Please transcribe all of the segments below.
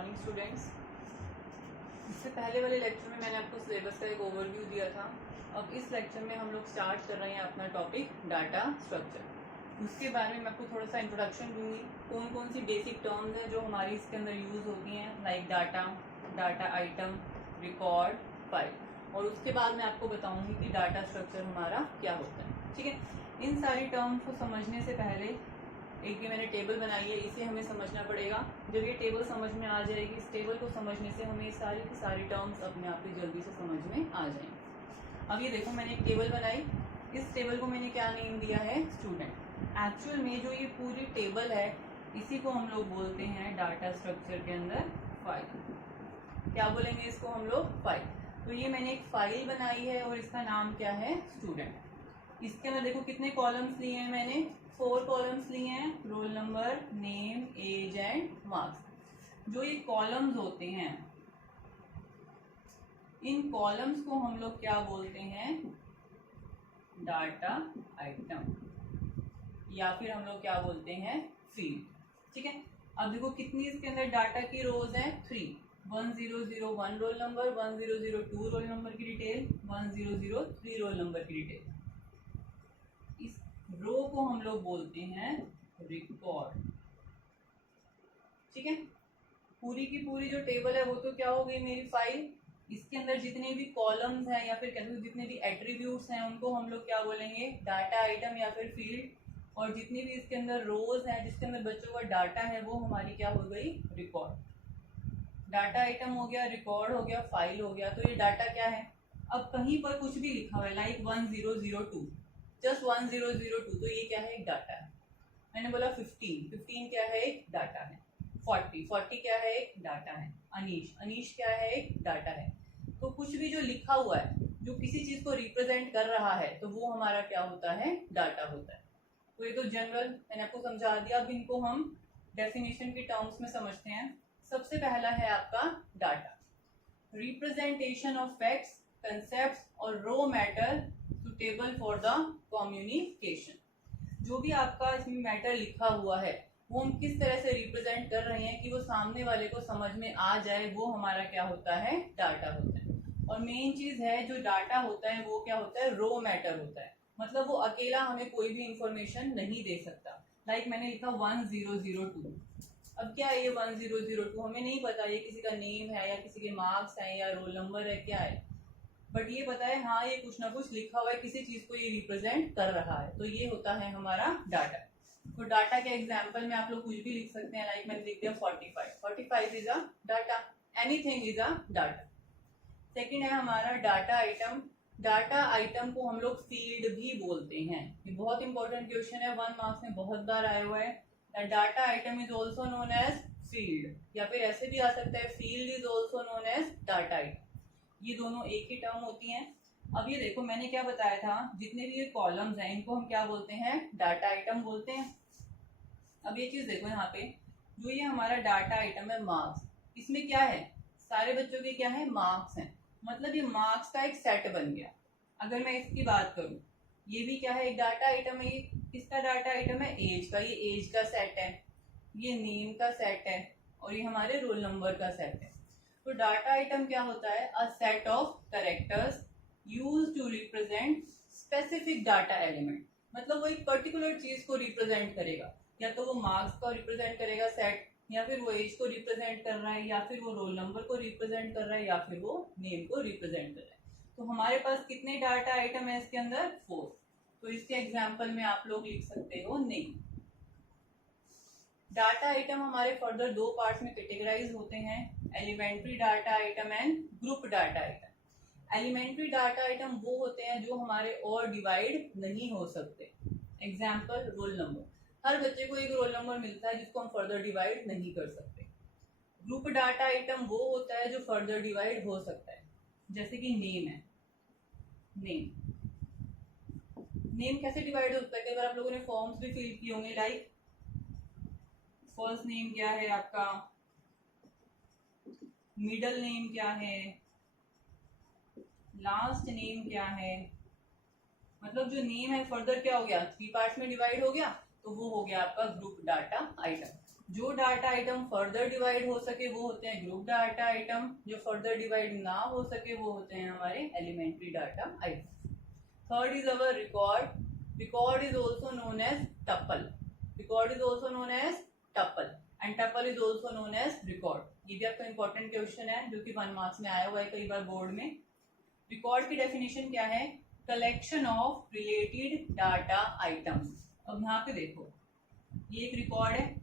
Morning students. इससे पहले वाले लेक्चर में मैंने आपको सिलेबस का एक ओवरव्यू दिया था। अब इस लेक्चर में हम लोग स्टार्ट कर रहे हैं अपना टॉपिक डाटा स्ट्रक्चर। उसके बारे में मैं आपको थोड़ा सा इंट्रोडक्शन दूंगी, कौन कौन सी बेसिक टर्म्स हैं जो हमारी इसके अंदर यूज़ होती हैं, like data, data item, record, file, और उसके बाद मैं आपको बताऊंगी कि डाटा स्ट्रक्चर हमारा क्या होता है। ठीक है, इन सारी टर्म्स को समझने से पहले एक ये मैंने टेबल बनाई है, इसे हमें समझना पड़ेगा। जब ये टेबल समझ में आ जाएगी, इस टेबल को समझने से हमें सारी की सारी टर्म्स अपने आप ही जल्दी से समझ में आ जाएंगी। अब ये देखो, मैंने एक टेबल बनाई, इस टेबल को मैंने क्या नेम दिया है, स्टूडेंट। एक्चुअल में जो ये पूरी टेबल है, इसी को हम लोग बोलते हैं डाटा स्ट्रक्चर के अंदर फाइल। क्या बोलेंगे इसको हम लोग, फाइल। तो ये मैंने एक फाइल बनाई है और इसका नाम क्या है, स्टूडेंट। इसके अंदर देखो कितने कॉलम्स लिए हैं मैंने, 4 कॉलम्स लिए हैं, roll number, name, age and marks. जो ये कॉलम्स होते हैं, इन कॉलम्स को हम लोग क्या बोलते हैं, डाटा आइटम, या फिर हम लोग क्या बोलते हैं, फील्ड। ठीक है, अब देखो कितनी इसके अंदर डाटा की रोज है, 3। 1001 रोल नंबर, 1002 रोल नंबर की डिटेल, 1003 रोल नंबर की डिटेल। इस रो को हम लोग बोलते हैं रिकॉर्ड। ठीक है, पूरी की पूरी जो टेबल है वो तो क्या हो गई, मेरी फाइल। इसके अंदर जितने भी कॉलम्स हैं या फिर कहते हैं जितने भी एट्रीब्यूट्स हैं, उनको हम लोग क्या बोलेंगे, डाटा आइटम या फिर फील्ड। और जितनी भी इसके अंदर रोज हैं जिसके अंदर बच्चों का डाटा है, वो हमारी क्या हो गई, रिकॉर्ड। डाटा आइटम हो गया, रिकॉर्ड हो गया, फाइल हो गया। तो ये डाटा क्या है, अब कहीं पर कुछ भी लिखा हुआ है, लाइक 1002, जस्ट 1002, तो ये क्या है, एक डाटा है। मैंने बोला 15 क्या है, एक डाटा है। 40 क्या है, एक डाटा है। अनीश क्या है, एक डाटा है। तो कुछ भी जो लिखा हुआ है, जो किसी चीज को रिप्रेजेंट कर रहा है, तो वो हमारा क्या होता है, डाटा होता है। तो ये तो जनरल मैंने आपको समझा दिया। अब इनको हम डेफिनेशन की टर्म्स में समझते हैं। सबसे पहला है आपका data, representation of facts, concepts और raw matter suitable for the communication. जो भी आपका इसमें मैटर लिखा हुआ है, वो हम किस तरह से रिप्रेजेंट कर रहे हैं कि वो सामने वाले को समझ में आ जाए, वो हमारा क्या होता है, डाटा होता है। और मेन चीज है, जो डाटा होता है वो क्या होता है, रॉ मैटर होता है। मतलब वो अकेला हमें कोई भी इंफॉर्मेशन नहीं दे सकता। लाइक मैंने लिखा 1002। अब क्या है ये 1002, हमें नहीं पता ये किसी का नेम है या किसी के मार्क्स हैं या रोल नंबर है, क्या है, बट ये पता है हाँ ये कुछ ना कुछ लिखा हुआ है, किसी चीज को ये रिप्रेजेंट कर रहा है। तो ये होता है हमारा डाटा। तो डाटा के एग्जाम्पल में आप लोग कुछ भी लिख सकते हैं, लाइक मैंने लिख दिया 45 is a data, anything is a data. Second है हमारा डाटा आइटम। डाटा आइटम को हम लोग फील्ड भी बोलते हैं। ये बहुत इंपॉर्टेंट क्वेश्चन है, 1 मार्क्स में बहुत बार आया हुआ है। Data item is also known as field, या फिर ऐसे भी आ सकता है, field is also known as data item. ये दोनों एक ही टर्म होती हैं। अब ये देखो मैंने क्या बताया था, जितने भी ये कॉलम्स हैं इनको हम क्या बोलते हैं, डाटा आइटम बोलते हैं। अब ये चीज देखो यहाँ पे, जो ये हमारा डाटा आइटम है मार्क्स, इसमें क्या है, सारे बच्चों के क्या है, मार्क्स हैं। मतलब ये मार्क्स का एक सेट बन गया। अगर मैं इसकी बात करूं, ये भी क्या है, एक डाटा आइटम है। ये किसका डाटा आइटम है, एज का। ये एज का सेट है, ये नेम का सेट है, और ये हमारे रोल नंबर का सेट है। तो डाटा आइटम क्या होता है, a set of characters used to represent specific data element. मतलब वो एक पर्टिकुलर चीज को रिप्रेजेंट करेगा, या तो वो मार्क्स को रिप्रेजेंट करेगा सेट, या फिर वो एज को रिप्रेजेंट कर रहा है, या फिर वो रोल नंबर को रिप्रेजेंट कर रहा है, या फिर वो नेम को रिप्रेजेंट कर रहा है। तो हमारे पास कितने डाटा आइटम है इसके अंदर, 4। तो इसके एग्जाम्पल में आप लोग लिख सकते हो नेम। डाटा आइटम हमारे फर्दर 2 पार्ट्स में कैटेगराइज होते हैं, elementary data item and group data item. Elementary data item वो होते हैं जो हमारे और डिवाइड नहीं हो सकते। Example, roll number. हर बच्चे को एक रोल नंबर मिलता है जिसको हम फर्दर डिवाइड नहीं कर सकते। ग्रुप डाटा आइटम वो होता है जो फर्दर डिवाइड हो सकता है, जैसे कि नेम है। नेम कैसे डिवाइड होता है, कई बार आप लोगों ने फॉर्म्स भी फिल किए होंगे, लाइक फर्स्ट नेम क्या है आपका, मिडल नेम क्या है, लास्ट नेम क्या है। मतलब जो नेम है फर्दर क्या हो गया, 3 पार्ट्स में डिवाइड हो गया, तो वो हो गया आपका ग्रुप डाटा आइटम। जो डाटा आइटम फर्दर डिवाइड हो सके वो होते हैं ग्रुप डाटा आइटम, जो फर्दर डिवाइड ना हो सके वो होते हैं हमारे elementary data item. Third is our record. Record is also known as tuple. Record is also known as tuple and tuple is also known as record. ये भी आपका इंपॉर्टेंट क्वेश्चन है जो कि 1 मार्क्स में आया हुआ है कई बार बोर्ड में। रिकॉर्ड की डेफिनेशन क्या है? Collection of related data items. अब यहाँ पे देखो, ये एक रिकॉर्ड है।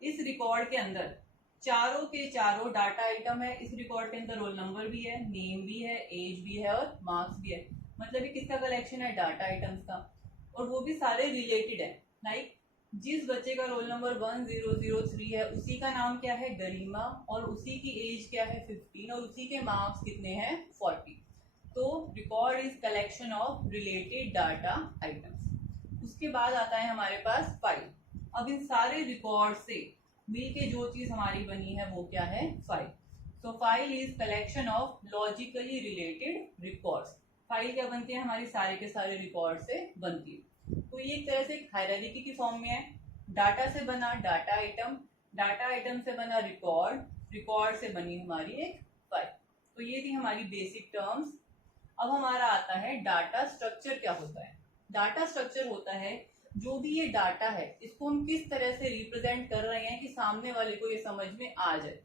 इस रिकॉर्ड के अंदर चारों के चारों डाटा आइटम है। इस रिकॉर्ड के अंदर रोल नंबर भी है, नेम भी है, एज भी है और मार्क्स भी है। मतलब ये किसका कलेक्शन है? डाटा आइटम्स का। और वो भी सारे रिलेटेड है। लाइक जिस बच्चे का रोल नंबर 1003 है उसी का नाम क्या है? गरिमा, और उसी की एज क्या है? 15, और उसी के मार्क्स कितने हैं? 40। तो record is collection of related data items. उसके बाद आता है हमारे पास फाइल। अब इन सारे रिकॉर्ड से मिलके जो चीज हमारी बनी है वो क्या है? File. So file is collection of logically related records. File क्या बनती है? हमारी सारे के सारे रिकॉर्ड से बनती है। तो ये एक तरह से हायरार्की की फॉर्म में है। डाटा से बना डाटा आइटम, डाटा आइटम से बना रिकॉर्ड, रिकॉर्ड से बनी हमारी एक फाइल। तो ये थी हमारी बेसिक टर्म्स। अब हमारा आता है डाटा स्ट्रक्चर क्या होता है। डाटा स्ट्रक्चर होता है जो भी ये डाटा है इसको हम किस तरह से रिप्रेजेंट कर रहे हैं कि सामने वाले को ये समझ में आ जाए,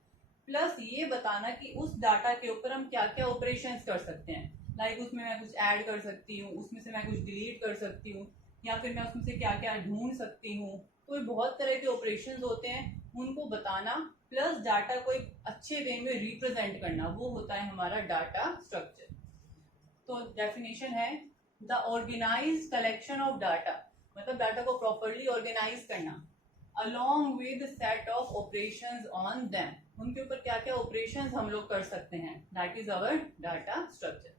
प्लस ये बताना कि उस डाटा के ऊपर हम क्या क्या ऑपरेशंस कर सकते हैं। लाइक उसमें मैं कुछ ऐड कर सकती हूँ, उसमें से मैं कुछ डिलीट कर सकती हूँ, या फिर मैं उसमें से क्या क्या ढूंढ सकती हूँ। तो बहुत तरह के ऑपरेशंस होते हैं, उनको बताना प्लस डाटा को एक अच्छे वे में रिप्रेजेंट करना, वो होता है हमारा डाटा स्ट्रक्चर। तो डेफिनेशन है the organised collection of data, मतलब डाटा को प्रॉपर्ली ऑर्गेनाइज करना along with set of operations on them. उनके ऊपर क्या क्या ऑपरेशंस हम लोग कर सकते हैं, that is our data structure.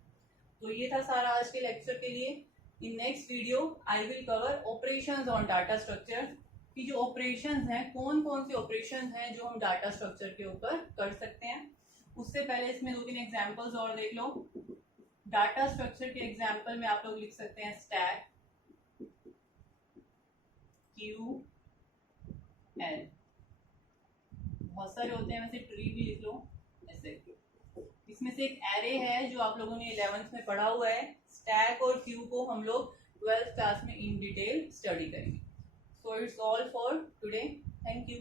तो ये था सारा आज के लेक्चर के लिए। In next video I will cover operations on data structure, कि जो ऑपरेशंस हैं कौन कौन से ऑपरेशंस हैं जो हम डाटा स्ट्रक्चर के ऊपर कर सकते हैं। उससे पहले इसमें 2-3 एग्जांपल्स और देख लो। डाटा स्ट्रक्चर के एग्जांपल में आप लोग लिख सकते हैं स्टैक, क्यू, एल। बहुत सारे होते हैं, वैसे ट्री भी लिख लो ऐसे। इसमें से एक एरे है जो आप लोगों ने 11th में पढ़ा हुआ है। स्टैक और क्यू को हम लोग 12th क्लास में इन डिटेल स्टडी करेंगे। So it's all for today. Thank you.